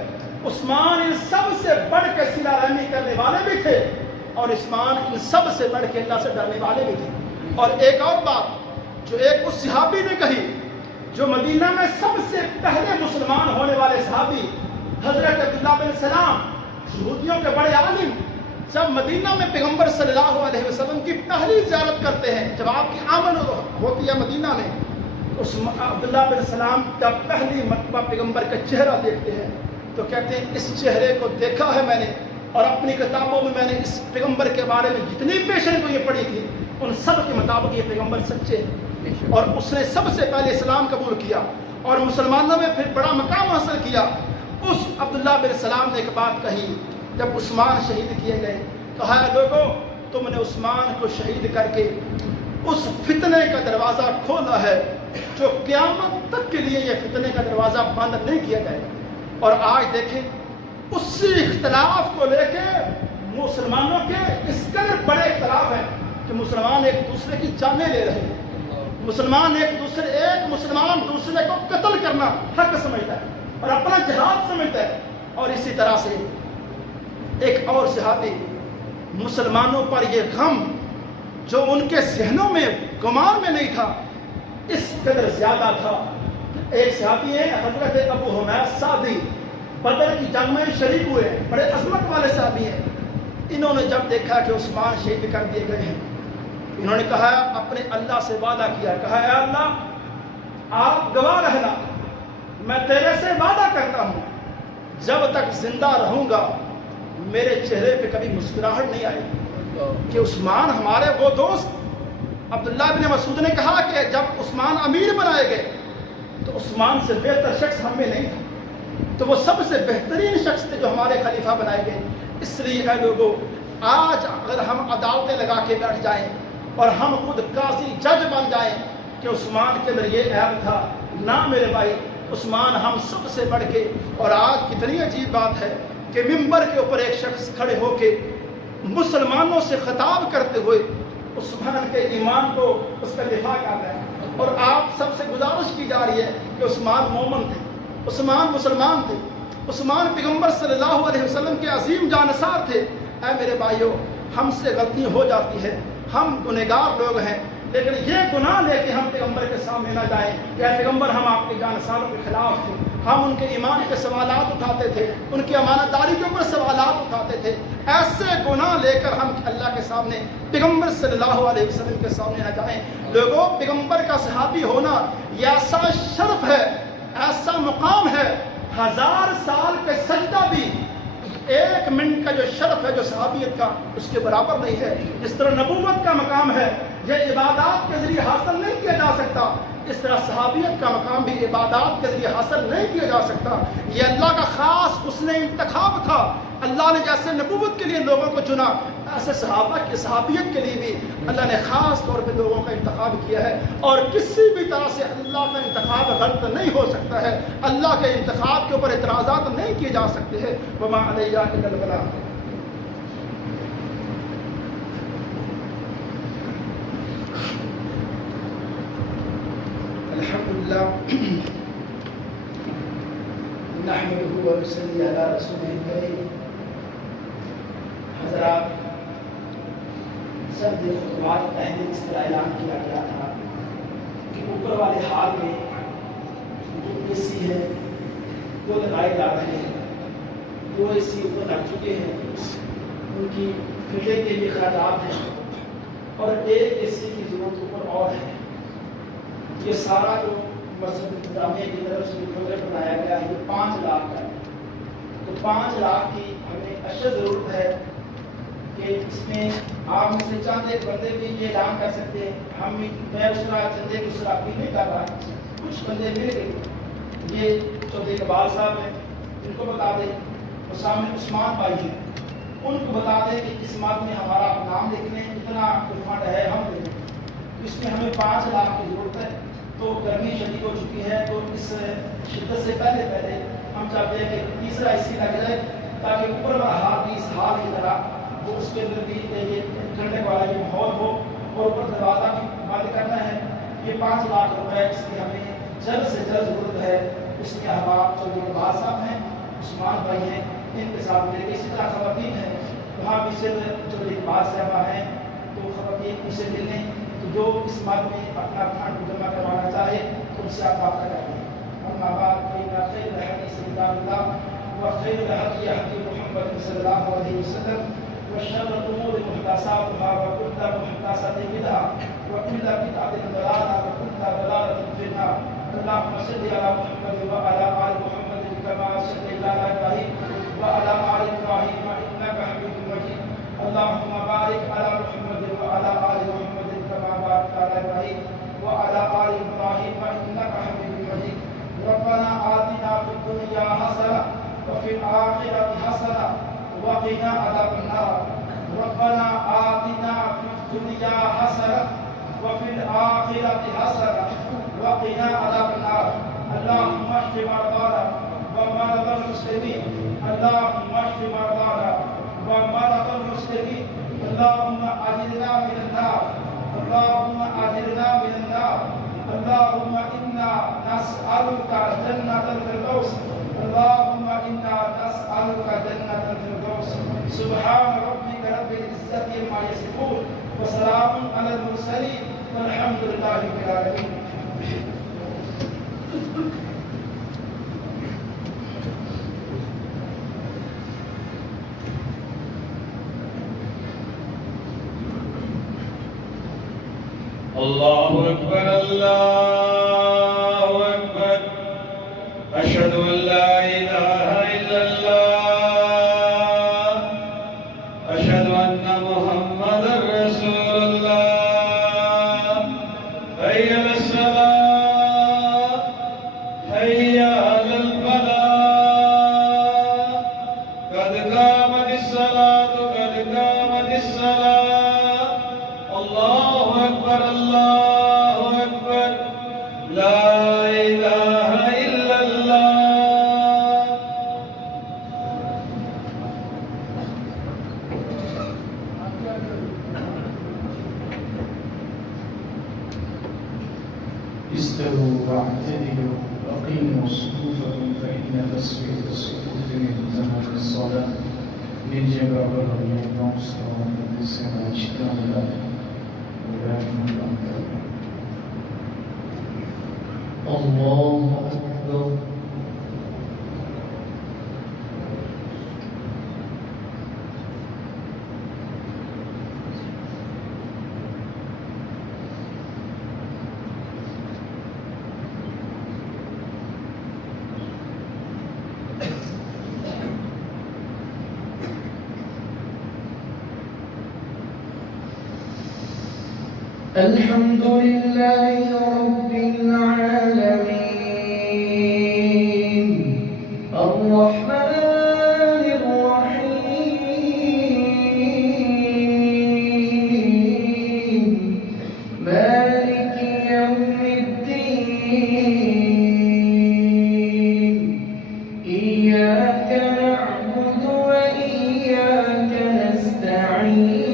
عثمان ان سب سے بڑھ کے صلہ رحمی کرنے والے بھی تھے، اور عثمان ان سب سے بڑھ کے اللہ سے ڈرنے والے بھی تھے۔ اور ایک اور بات جو ایک اس صحابی نے کہی، جو مدینہ میں سب سے پہلے مسلمان ہونے والے صحابی حضرت عبداللہ بن سلام، یہودیوں کے بڑے عالم، جب مدینہ میں پیغمبر صلی اللہ علیہ وسلم کی پہلی زیارت کرتے ہیں، جب آپ کی آمد ہوتی ہے مدینہ میں، عبداللہ بن سلام کا پہلی مرتبہ پیغمبر کا چہرہ دیکھتے ہیں تو کہتے ہیں اس چہرے کو دیکھا ہے میں نے، اور اپنی کتابوں میں نے اس پیغمبر کے بارے میں جتنی پیشن کو یہ پڑھی تھی ان سب کے مطابق یہ پیغمبر سچے ہیں، اور اس نے سب سے پہلے اسلام قبول کیا اور مسلمانوں میں پھر بڑا مقام حاصل کیا۔ اس عبداللہ بن سلام نے ایک بات کہی جب عثمان شہید کیے گئے، کہا ہے لوگوں تم نے عثمان کو شہید کر کے اس فتنے کا دروازہ کھولا ہے جو قیامت تک کے لیے یہ فتنے کا دروازہ بند نہیں کیا جائے گا۔ اور آج دیکھیں اسی اختلاف کو لے کے مسلمانوں کے اس قدر بڑے اختلاف ہیں کہ مسلمان ایک دوسرے کی جانیں لے رہے ہیں، مسلمان ایک مسلمان دوسرے کو قتل کرنا حق سمجھتا ہے اور اپنا جہاد سمجھتا ہے۔ اور اسی طرح سے ایک اور صحابی مسلمانوں پر یہ غم جو ان کے ذہنوں میں گمان میں نہیں تھا اس قدر زیادہ تھا۔ ایک صحابی ہے حضرت ابو حمید سعدی، بدر کی جنگ میں شریک ہوئے ہیں، بڑے عظمت والے صحابی ہیں۔ انہوں نے جب دیکھا کہ عثمان شہید کر دیے گئے ہیں، انہوں نے کہا اپنے اللہ سے وعدہ کیا، کہا اے اللہ آپ گواہ رہنا، میں تیرے سے وعدہ کرتا ہوں جب تک زندہ رہوں گا میرے چہرے پہ کبھی مسکراہٹ نہیں آئے گی کہ عثمان ہمارے وہ دوست۔ عبداللہ بن مسعود نے کہا کہ جب عثمان امیر بنائے گئے تو عثمان سے بہتر شخص ہم میں نہیں تھا، تو وہ سب سے بہترین شخص تھے جو ہمارے خلیفہ بنائے گئے۔ اس لیے اے لوگوں آج اگر ہم عدالتیں لگا کے بیٹھ جائیں اور ہم خود قاضی جج بن جائیں کہ عثمان کے اندر یہ عیب تھا، نہ میرے بھائی، عثمان ہم سب سے بڑھ کے۔ اور آج کتنی عجیب بات ہے کہ ممبر کے اوپر ایک شخص کھڑے ہو کے مسلمانوں سے خطاب کرتے ہوئے عثمان کے ایمان کو اس کا دفاع کر رہے ہیں، اور آپ سب سے گزارش کی جا رہی ہے کہ عثمان مومن تھے، عثمان مسلمان تھے، عثمان پیغمبر صلی اللہ علیہ وسلم کے عظیم جانثار تھے۔ اے میرے بھائیوں، ہم سے غلطی ہو جاتی ہے، ہم گنہگار لوگ ہیں، لیکن یہ گناہ لے کے ہم پیغمبر کے سامنے نہ جائیں کہ اے پیغمبر ہم آپ کے جانثاروں کے خلاف تھے، ہم ان کے ایمان کے سوالات اٹھاتے تھے، ان کی امانت داری کے اوپر سوالات اٹھاتے تھے۔ ایسے گناہ لے کر ہم اللہ کے سامنے، پیغمبر صلی اللہ علیہ وسلم کے سامنے نہ جائیں۔ لوگوں، پیغمبر کا صحابی ہونا یہ ایسا شرف ہے، ایسا مقام ہے، 1000 سال کے سجدہ بھی ایک منٹ کا جو شرف ہے جو صحابیت کا اس کے برابر نہیں ہے. جس طرح نبوت کا مقام ہے یہ عبادات کے ذریعے حاصل نہیں کیا جا سکتا، اس طرح صحابیت کا مقام بھی عبادات کے ذریعے حاصل نہیں کیا جا سکتا. یہ اللہ کا خاص اس نے انتخاب تھا. اللہ نے جیسے نبوت کے لیے لوگوں کو چنا، ایسے صحابہ کی صحابیت کے لیے بھی اللہ نے خاص طور پہ لوگوں کا انتخاب کیا ہے. اور کسی بھی طرح سے اللہ کا انتخاب غلط نہیں ہو سکتا ہے. اللہ کے انتخاب کے اوپر اعتراضات نہیں کیے جا سکتے ہیں. وما علینا الا البلاغ. الحمدللہ نحمده ونصلی علی رسوله الکریم. حضرات، سب خطبات پہلے اس طرح اعلان کیا گیا تھا کہ اوپر والے حال میں جو اے سی ہے وہ لگائے جا رہے ہیں. 2 اے سی اوپر لگ چکے ہیں، ان کی فٹنگ کے بھی اخراجات ہیں، اور 1 اے سی کی ضرورت اوپر اور ہے. یہ سارا جو مسجد انتظامیہ کی طرف سے پروجیکٹ بنایا گیا ہے یہ 5 لاکھ کا ہے. تو 5 لاکھ کی ہمیں اشد ضرورت ہے کہ اس میں آپ میں سے چند ایک بندے بھی یہ اعلان کر سکتے ہیں. میں اس طرح چندے کی اس طرح اپیل نہیں کر رہا. کچھ بندے مل گئے، یہ چودھری اقبال صاحب ہیں، ان کو بتا دیں. اور سامنے عثمان بھائی ہیں، ان کو بتا دیں کہ اس ماد میں ہمارا نام لکھ لیں، اتنا فنڈ ہے ہم دیں. اس میں ہمیں 5 لاکھ کی ضرورت ہے. تو گرمی شدید ہو چکی ہے، تو اس شدت سے پہلے ہم چاہتے ہیں کہ تیسرا اسی لگ جائے تاکہ اوپر والا حال بھی اس حال کی طرح وہ اس کے اندر بھی یہ ٹھنڈک والا یہ ماحول ہو. اور اوپر دروازہ بھی بند کرنا ہے. یہ 5 لاکھ روپے اس کی ہمیں جلد سے جلد ضرورت ہے. اس میں احباب چودھری اقبال صاحب ہیں، عثمان بھائی ہیں، ان کے ساتھ مل کے اسی طرح خواتین ہیں وہاں بھی صرف چودھری اقبال صاحبہ ہیں، تو خواتین ان سے مل لیں. تو جو اس بات میں اپنا فنڈ جمع کروانا چاہے تو ان سے آپ رابطہ کریں. اما بعد فإن خير الحديث كتاب الله وخير الهدي هدي محمد صلى الله عليه وسلم وشر الأمور محدثاتها وكل محدثة بدعة وكل بدعة ضلالة وكل ضلالة في النار. اللهم صل على محمد وعلى آل محمد كما صليت على إبراهيم وعلى آل إبراهيم إنك حميد مجيد. اللهم بارك على محمد وعلى آل محمد كما باركت على إبراهيم وعلى آل إبراهيم إنك حميد مجيد. ربنا آتنا في الدنيا حسنة وفي الآخرة حسنة وقنا عذاب النار. ربنا آتنا في الدنيا حسنة وفي الآخرة حسنة وقنا عذاب النار. اللهم اشف مرضانا ومرضى المسلمين. اللهم اشف مرضانا ومرضى المسلمين. اللهم أجرنا من النار. اللهم أجرنا من النار. اللهم إنا نسألك جنة الفردوس. اللهم إنا نسألك جنة الفردوس. سبحان ربك رب العزة عما يصفون وسلام على المرسلين والحمد لله رب العالمين. اللہ اکبر اللہ اکبر. اشہد ان لا الہ الا اللہ. اشہد ان محمد رسول اللہ. حی علی الصلاۃ حی علی الفلاح. قد قامت الصلاۃ قد قامت الصلاۃ. اللہ اکبر اللہ اکبر. لا الہ الا اللہ. استووا واعتدلوا واقيموا صفوفكم فإن تسوية الصفوف من زمن الصلاة للجبر واليوم استوى في السماء اشتغل الله أكبر. الحمد لله رب العالمين الرحمن الرحيم مالك يوم الدين إياك نعبد وإياك نستعين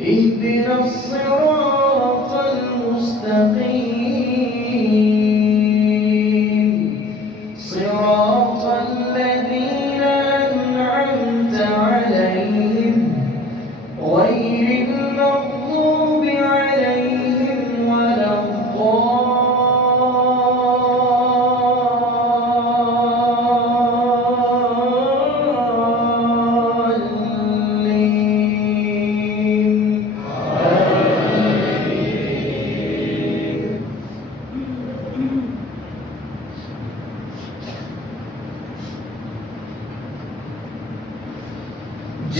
اهدنا الصراط المستقيم صراط الذين أنعمت عليهم غير المغضوب عليهم ولا الضالين.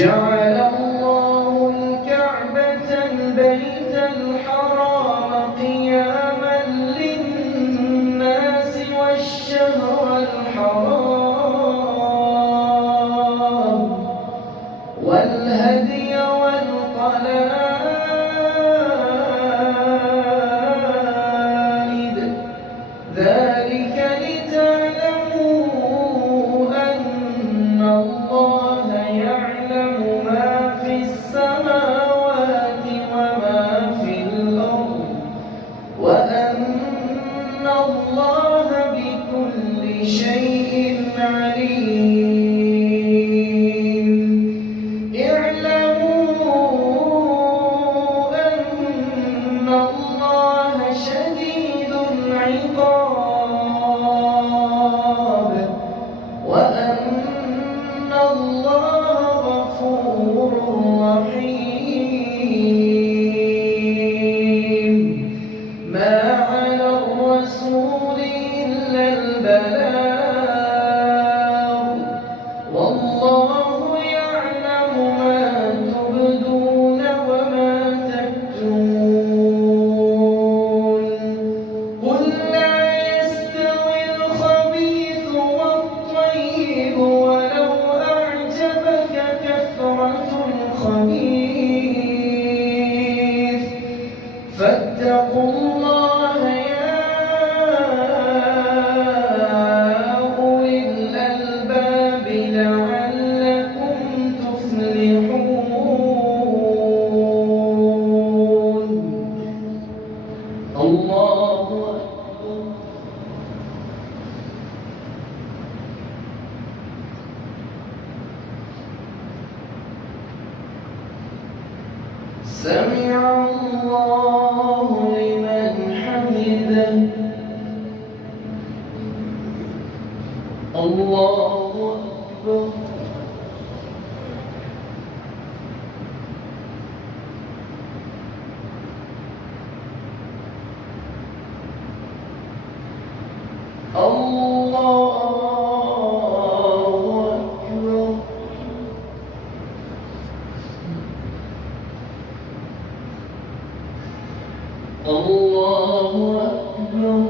جعل الله الكعبة البيت الحرام قياما للناس والشهر الحرام والهدي والقلائد ذلك لتعلموا أن الله يعلم ما في السماوات وما في الأرض وأن الله بكل شيء عليم. اعلموا أن الله شديد العقاب وأن الله غفور رحيم. ما على الرسول إلا البلاغ والله يعلم ما تبدون وما تكتمون. قل لا يستوي الخبيث والطيب ولو أعجبك كثرة الخبيث فاتقوا الله يا أولي الألباب لعلكم تفلحون. الله أكبر. سمع الله لمن حمده. الله أكبر. الله أكبر. الله أكبر.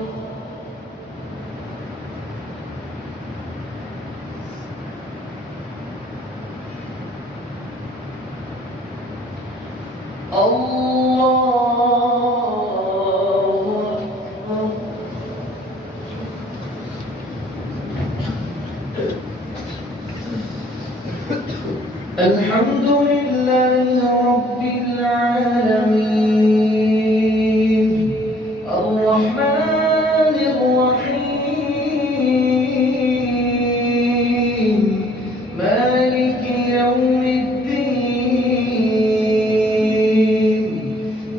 الله أكبر. الحمد لله رب العالمين الرحمن الرحيم مالك يوم الدين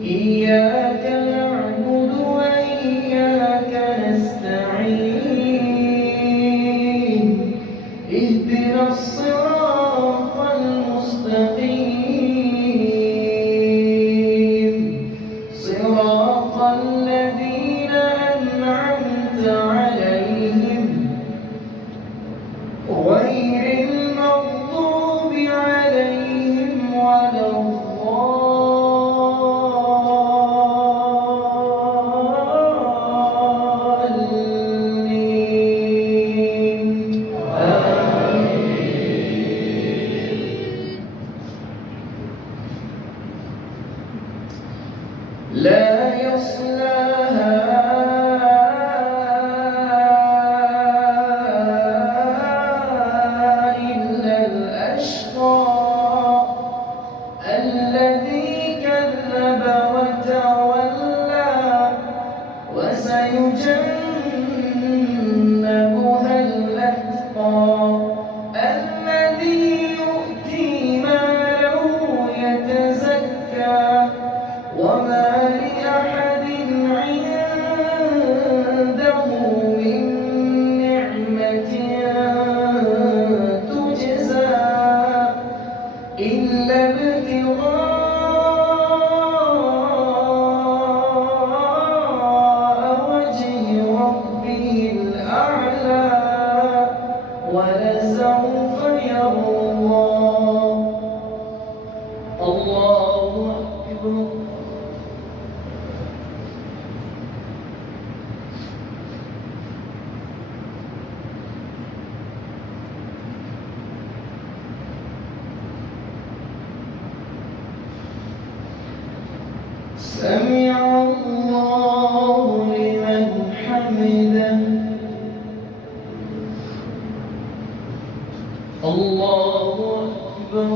إياك نعبد وإياك نستعين اهدنا الصراط المستقيم صراط الذين أنعمت عليهم غير المغضوب عليهم لا يصلاها إلا الأشقى الذي كذب وتولى وسيجنبها الأتقى الذي يؤتي ماله يتزكى وما لأحد عنده من نعمة تجزى إلا ابتغاء وجه ربه الأعلى ولسوف يرضى. الله أكبر. سمع الله لمن حمده. الله أكبر.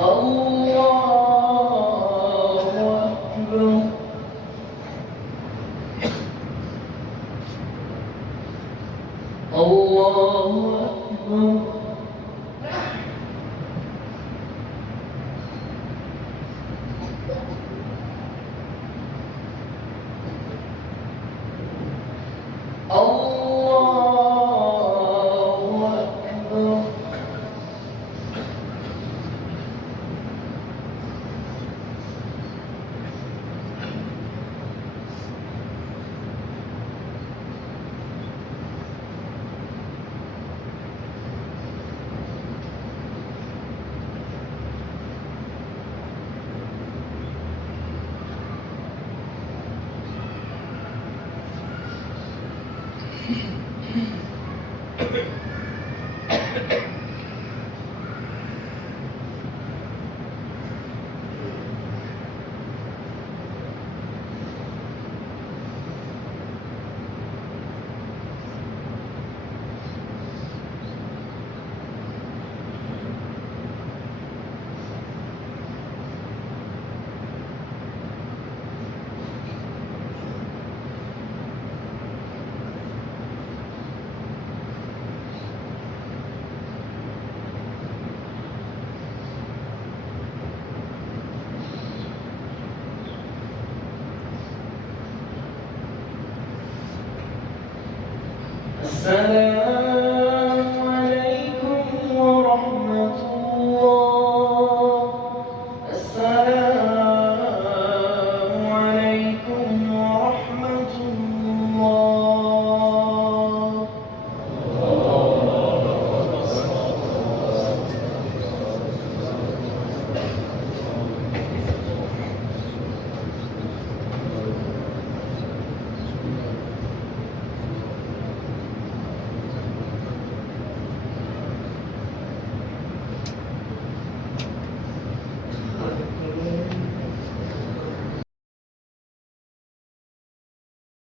الله أكبر. الله أكبر. الله أكبر. السلام